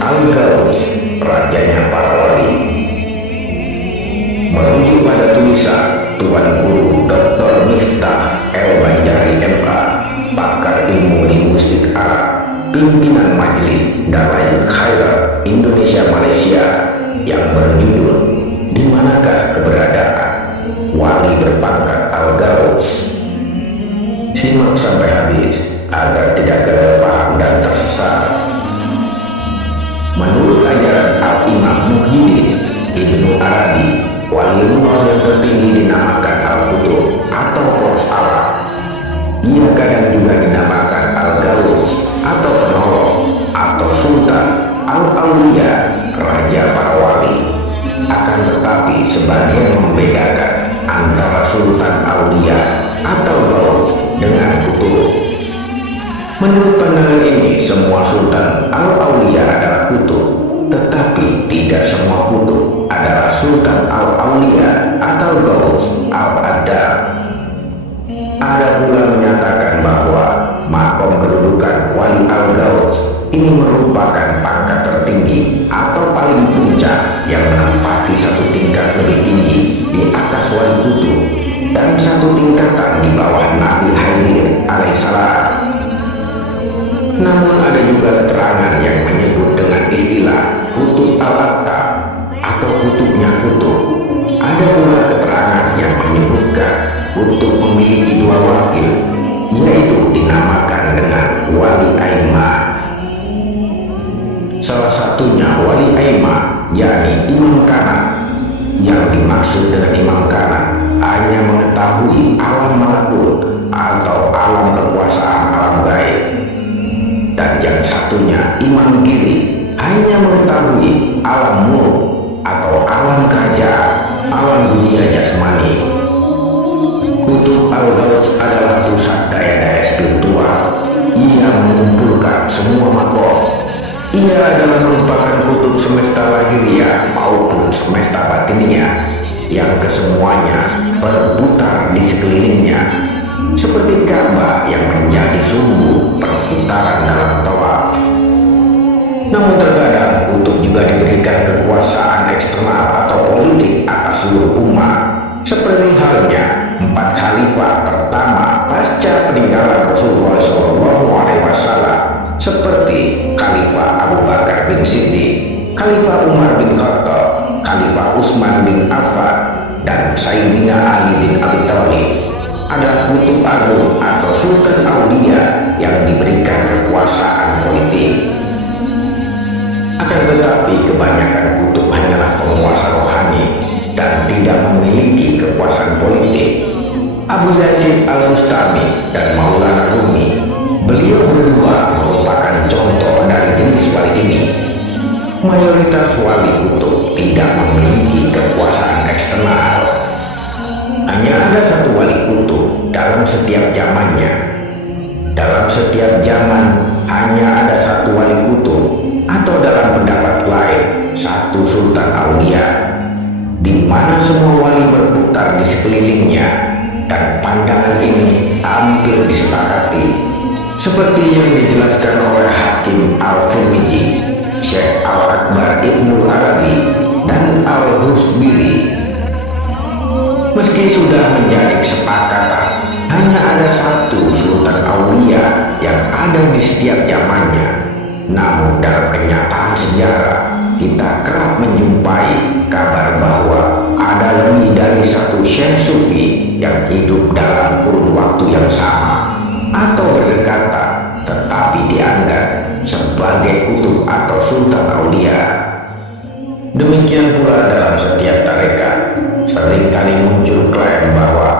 Al-Ghaus, rajanya para wali. Merujuk pada tulisan Tuan Guru Dr. Miftah El Banjari MA, pakar ilmu linguistik Arab, pimpinan Majelis Dalail Khairat Indonesia Malaysia, yang berjudul "Di manakah keberadaan wali berpangkat Al-Ghaus?" Simak sampai habis agar tidak gagal paham dan tersesat. Menurut ajaran Al-Imam Muhyiddin Ibnu Arabi, waliullah yang tertinggi dinamakan Al-Qutub atau Pos Allah. Ia kadang juga dinamakan Al-Ghaus atau penolong atau Sultan Al-Auliya, raja para wali. Akan tetapi sebagian membedakan antara Sultan Auliya atau Ghaus dengan Qutub. Menurut pandangan ini, semua Sultan Al-Auliya adalah kutub, tetapi tidak semua kutub adalah Sultan Al-Auliya atau Ghaus Al-Adab. Ada pula menyatakan bahwa makom kedudukan wali Al-Ghaus ini merupakan pangkat tertinggi atau paling puncak yang menempati satu tingkat lebih tinggi di atas wali kutub dan satu tingkatan di bawah Nabi Khidir alaihissalam. Namun ada juga keterangan yang menyebut dengan istilah kutub al-attab atau kutubnya kutub. Ada pula keterangan yang menyebutkan kutub memiliki dua wakil, yaitu dinamakan dengan wali Aiman. Salah satunya wali Aiman, yakni Imam Kanan. Yang dimaksud dengan Imam Kanan hanya mengetahui alam malakut atau alam kekuasaan alam gaib. Dan yang satunya Imam Giri hanya mengetahui alam mulk atau alam kerajaan, alam dunia jasmani. Kutub Al-Ghaus adalah pusat daya-daya spiritual. Ia mengumpulkan semua makom. Ia adalah merupakan kutub semesta lahiriah maupun semesta batiniah yang kesemuanya berputar di sekelilingnya, seperti Ka'bah yang menjadi sumbu perputaran dalam tawaf. Namun terkadang kutub juga diberikan kekuasaan eksternal atau politik atas seluruh umat, seperti halnya 4 khalifah pertama pasca peninggalan Rasulullah SAW, seperti Khalifah Abu Bakar bin Siddiq, Khalifah Umar bin Khattab, Khalifah Utsman bin Affan, dan Sayyidina Ali bin Abi Thalib. Adalah kutub agung atau Sultan Aulia yang diberikan kekuasaan politik. Akan tetapi kebanyakan kutub hanyalah penguasa rohani dan tidak memiliki kekuasaan politik. Abu Yazid Al-Bustami dan Maulana Rumi, beliau berdua merupakan contoh dari jenis wali ini. Mayoritas wali kutub tidak memiliki kekuasaan eksternal. Hanya ada satu wali kutub dalam setiap zamannya. Dalam setiap zaman hanya ada satu wali kutub, atau dalam pendapat lain satu Sultan Aulia, di mana semua wali berputar di sekelilingnya. Dan pandangan ini hampir disepakati, seperti yang dijelaskan oleh Hakim Al-Tirmidzi, Syekh Al-Akbar Ibnu Arabi, dan Al-Husbiri. Meski sudah menjadi kesepakatan hanya ada satu Sultan Aulia yang ada di setiap zamannya, namun dalam kenyataan sejarah kita kerap menjumpai kabar bahwa ada lebih dari satu Syekh Sufi yang hidup dalam kurun waktu yang sama atau berdekatan, tetapi dianggap sebagai kutub atau Sultan Aulia. Demikian pula dalam setiap tarekat, seringkali muncul klaim bahwa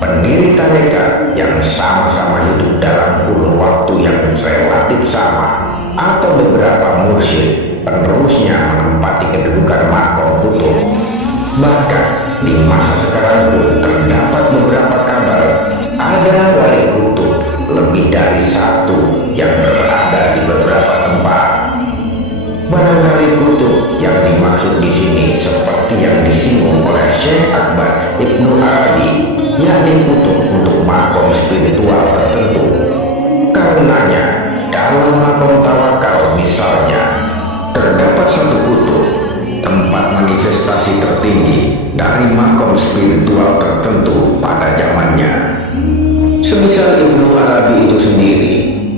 pendiri tarekat yang sama-sama hidup dalam kurun waktu yang relatif sama atau beberapa mursyid penerusnya menempati kedudukan makom kutub. Bahkan di masa sekarang pun terdapat beberapa kabar ada wali kutub lebih dari satu yang berada di beberapa tempat. Barangkali kutub yang dimaksud di sini seperti yang disinggung oleh Syekh Akbar Ibnu Arabi, yakni kutub untuk makom spiritual tokoh spiritual tertentu pada zamannya. Semisal Ibnu Arabi itu sendiri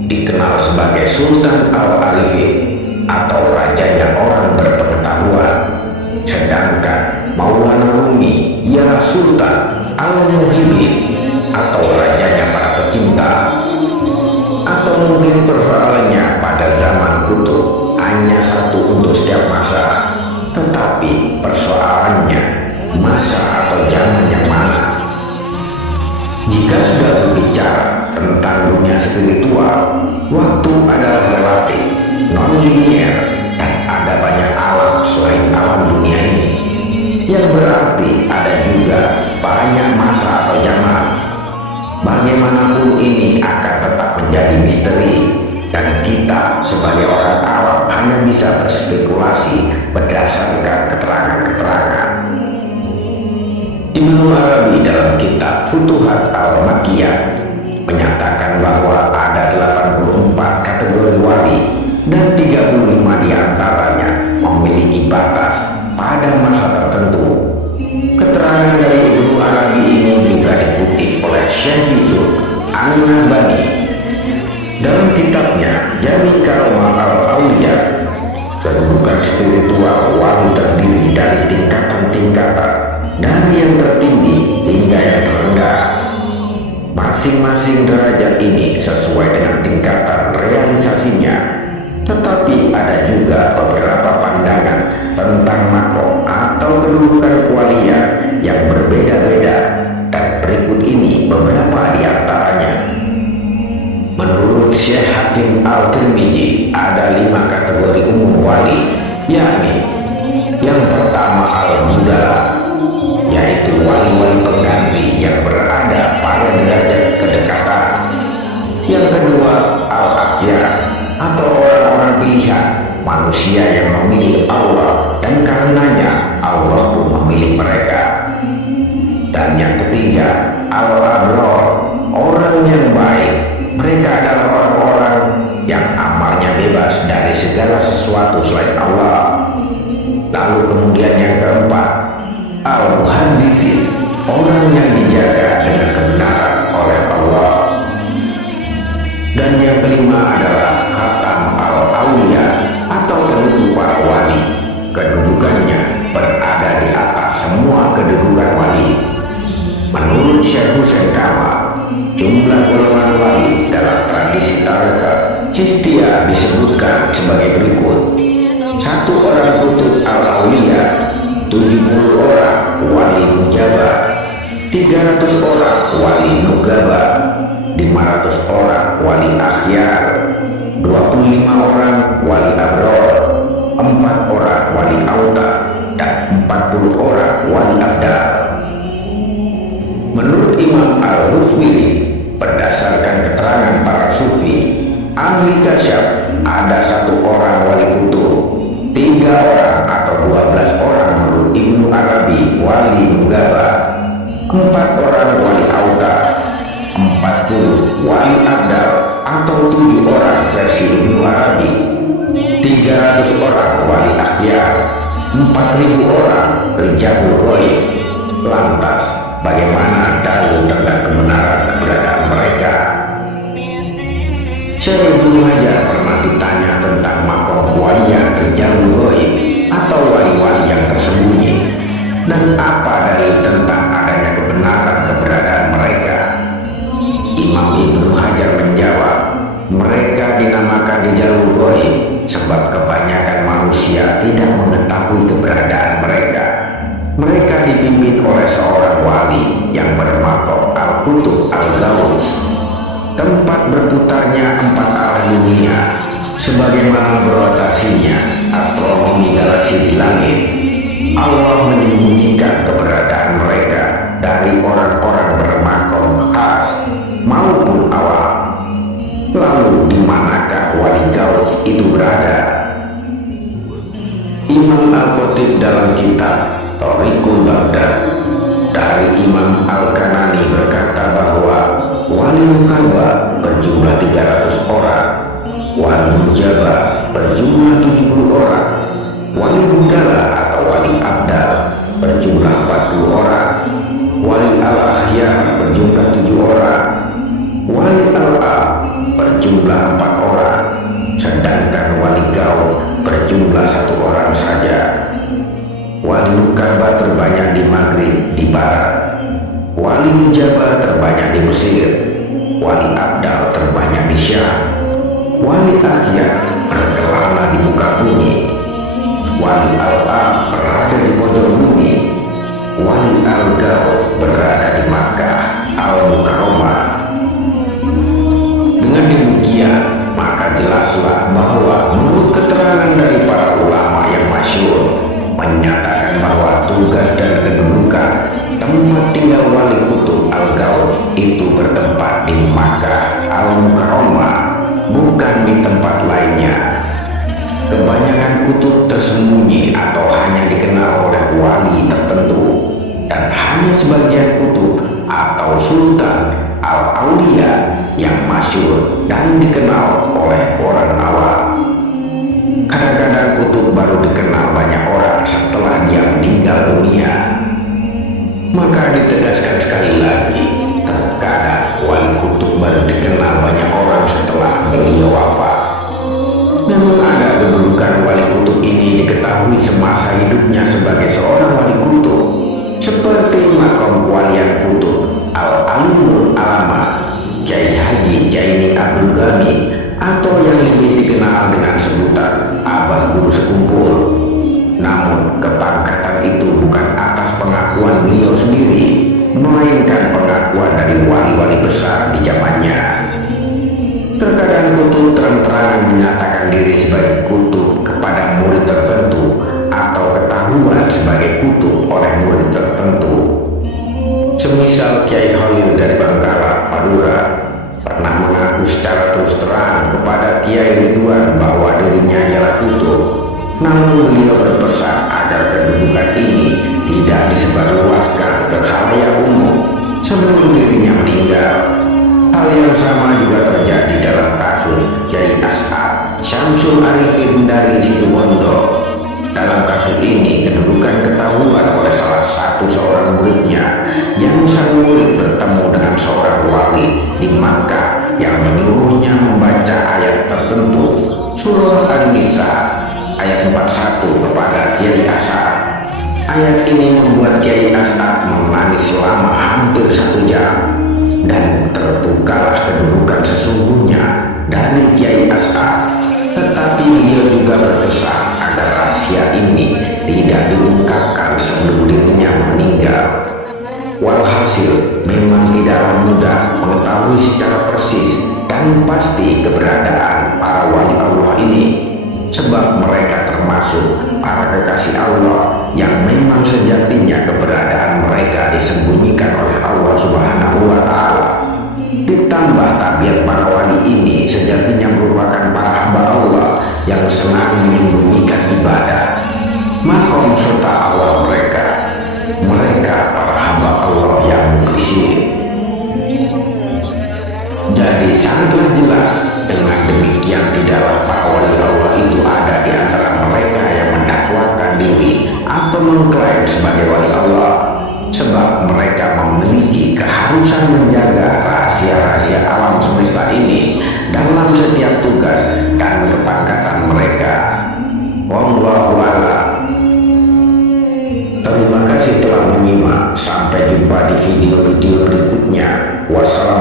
dikenal sebagai Sultan Al-Arifin atau rajanya orang berpengetahuan, sedangkan Maulana Rumi ialah Sultan Al-Muhibbin atau rajanya para pecinta. Atau mungkin persoalannya pada zaman kutub hanya satu untuk setiap masa, tetapi persoalannya masa atau zaman yang mana. Jika sudah berbicara tentang dunia spiritual, waktu adalah relatif, non-linear, dan ada banyak alam selain alam dunia ini, yang berarti ada juga banyak masa atau zaman. Bagaimanapun ini akan tetap menjadi misteri, dan kita sebagai orang awam hanya bisa berspekulasi berdasarkan keterangan-keterangan. Ibnu Arabi dalam kitab Futuhat Al-Makkiyah menyatakan bahwa ada 84 kategori wali dan 35 diantaranya memiliki batas pada masa tertentu. Keterangan dari Ibnu Arabi ini juga dikutip oleh Syekh Yusuf An-Nabhani dalam kitabnya Jami' Karamat Al-Auliya. Kedudukan spiritual wali terdiri dari tingkatan-tingkatan, dari yang tertinggi hingga yang terendah. Masing-masing derajat ini sesuai dengan tingkatan realisasinya, tetapi ada juga beberapa pandangan tentang makom atau kedudukan kewalian yang berbeda-beda, dan berikut ini beberapa di antaranya. Menurut Syekh Hakim Al-Tirmizi ada 5 kategori umum wali, yakni yang pertama Al-Mudala, yaitu wali-wali pengganti yang berada pada derajat kedekatan. Yang kedua Al-Akhyar, atau orang-orang pilihan, manusia yang memilih Allah dan karenanya Allah pun memilih mereka. Dan yang ketiga Al-Abrar, orang yang baik. Mereka adalah orang-orang yang amalnya bebas dari segala sesuatu selain Allah. Lalu kemudian yang keempat Al-Muhaddisin, orang yang dijaga dengan kebenaran oleh Allah. Dan yang kelima adalah Khatam Al-Auliya, atau penutup para wali. Kedudukannya berada di atas semua kedudukan wali. Menurut Syekh Husain Kamal, jumlah golongan wali dalam tradisi tarekat Chistiyah disebutkan sebagai berikut: 1 orang kutub Al-Auliya, 70 orang wali Mujabah, 300 orang wali Nugabah, 500 orang wali Akhyar, 25 orang wali Abrar, 4 orang wali Auta, dan 40 orang wali Abdal. Menurut Imam Al-Rufbiri, berdasarkan keterangan para sufi ahli kasyaf, ada 1 orang wali kutub, 3 orang atau 12 orang menurut Ibnu Arabi wali Nugabah, 4 orang wali Auta, 40 wali Abdal atau 7 orang versi Ibnu Arabi, 300 orang wali Akhyar, 4.000 orang Rijalul Ghaib. Lantas bagaimana dalil tentang kebenaran keberadaan mereka? Syekh Ibnu Hajar pernah ditanya tentang makom waliyan Rijalul Ghaib atau wali-wali yang tersembunyi, dan apa dalil tentang adanya kebenaran keberadaan mereka. Imam Ibnu Hajar menjawab, mereka dinamakan Rijalul Ghaib sebab kebanyakan manusia tidak mengetahui keberadaan mereka. Mereka dipimpin oleh seorang wali yang bermakom Al-Qutub Al-Ghaus, tempat berputarnya 4 arah dunia, sebagaimana berotasinya astronomi galaksi di langit. Allah menyembunyikan keberadaan mereka dari orang-orang bermakom khas maupun awam. Lalu di manakah wali Ghaus itu berada? Imam Al-Khatib dalam kitab Thariqul Baghdad dari Imam Al-Kanani berkata bahwa wali Nugabah berjumlah 300 orang, wali Mujabah berjumlah 70 orang, wali Mudala atau wali Abdal berjumlah 40 orang, wali al-ahyar berjumlah 7 orang, wali al-ab berjumlah 4 orang, sedangkan wali gaut berjumlah 1 orang saja. Wali nukaba terbanyak di Maghrib di barat, wali mujabah terbanyak di Mesir, wali abdal terbanyak di Syam, wali ahyar berkelana di muka bumi, wali al-ab berada di pojok bumi, wali al-gaut berada di Makkah al-Mukarramah. Dengan demikian, maka jelaslah bahwa menurut keterangan dari para ulama yang masyhur menyatakan bahwa tugas dan kedudukan tempat tinggal wali kutub al-gaut itu bertempat di Makkah al-Mukarramah, bukan di tempat lainnya. Kebanyakan kutub tersembunyi atau hanya dikenal oleh wali tertentu, dan hanya sebagian kutub atau sultan al-aulia yang masyhur dan dikenal oleh orang awam. Kadang-kadang kutub baru dikenal banyak orang setelah dia meninggal dunia. Maka ditegaskan sekali lagi, terkadang wali kutub baru dikenal banyak orang setelah beliau wafat. Memang ada kedudukan wali kutub ini diketahui semasa hidupnya sebagai seorang wali kutub, seperti makom walian kutub al-alimul alama Kiai Haji Jaini Abdul Ghani, atau yang lebih dikenal dengan sebutan Abah Guru Sekumpul. Namun kepangkatan itu bukan atas pengakuan beliau sendiri, melainkan pengakuan dari wali-wali besar di zamannya. Terkadang kutub terang-terangan menyatakan diri sebagai kutub kepada murid tertentu, atau ketahuan sebagai kutub oleh murid tertentu. Semisal Kiai Khalil dari Bangkalan, Madura, pernah mengaku secara terus terang kepada Kiai Ridwan bahwa dirinya ialah kutub. Namun beliau berpesan agar kedudukan ini tidak disebarluaskan ke khalayak umum sebelum dirinya meninggal. Hal yang sama juga terjadi dalam kasus Kiai As'ad Syamsul Arifin dari Situbondo. Dalam kasus ini kedudukan ketahuan oleh salah satu seorang muridnya, yang sang murid bertemu dengan seorang wali di Makkah yang menyuruhnya membaca ayat tertentu, surah An-Nisa ayat 41 kepada Kiai As'ad. Ayat ini membuat Kiai As'ad menangis selama hampir 1 jam, dan terbukalah kedudukan sesungguhnya dari Kiai As'ad. Tetapi beliau juga berpesan agar rahasia ini tidak diungkapkan sebelum dirinya meninggal. Walhasil, memang tidaklah mudah mengetahui secara persis dan pasti keberadaan para wali Allah ini, sebab mereka termasuk para kekasih Allah yang memang sejatinya keberadaan mereka disembunyikan oleh Allah Subhanahu wa Ta'ala. Ditambah tabiat para wali ini sejatinya merupakan para hamba Allah yang senang menyembunyikan ibadah, makom serta Allah mereka para hamba Allah yang mukhlisin. Jadi sangatlah jelas, dengan demikian tidaklah para wali Allah itu ada di antara mereka yang mendakwakan diri atau mengklaim sebagai wali Allah, sebab mereka memiliki keharusan menjaga rahasia-rahasia alam semesta ini dalam setiap tugas dan kepangkatan mereka. Wallahu a'lam. Terima kasih telah menyimak. Sampai jumpa di video-video berikutnya. Wassalamualaikum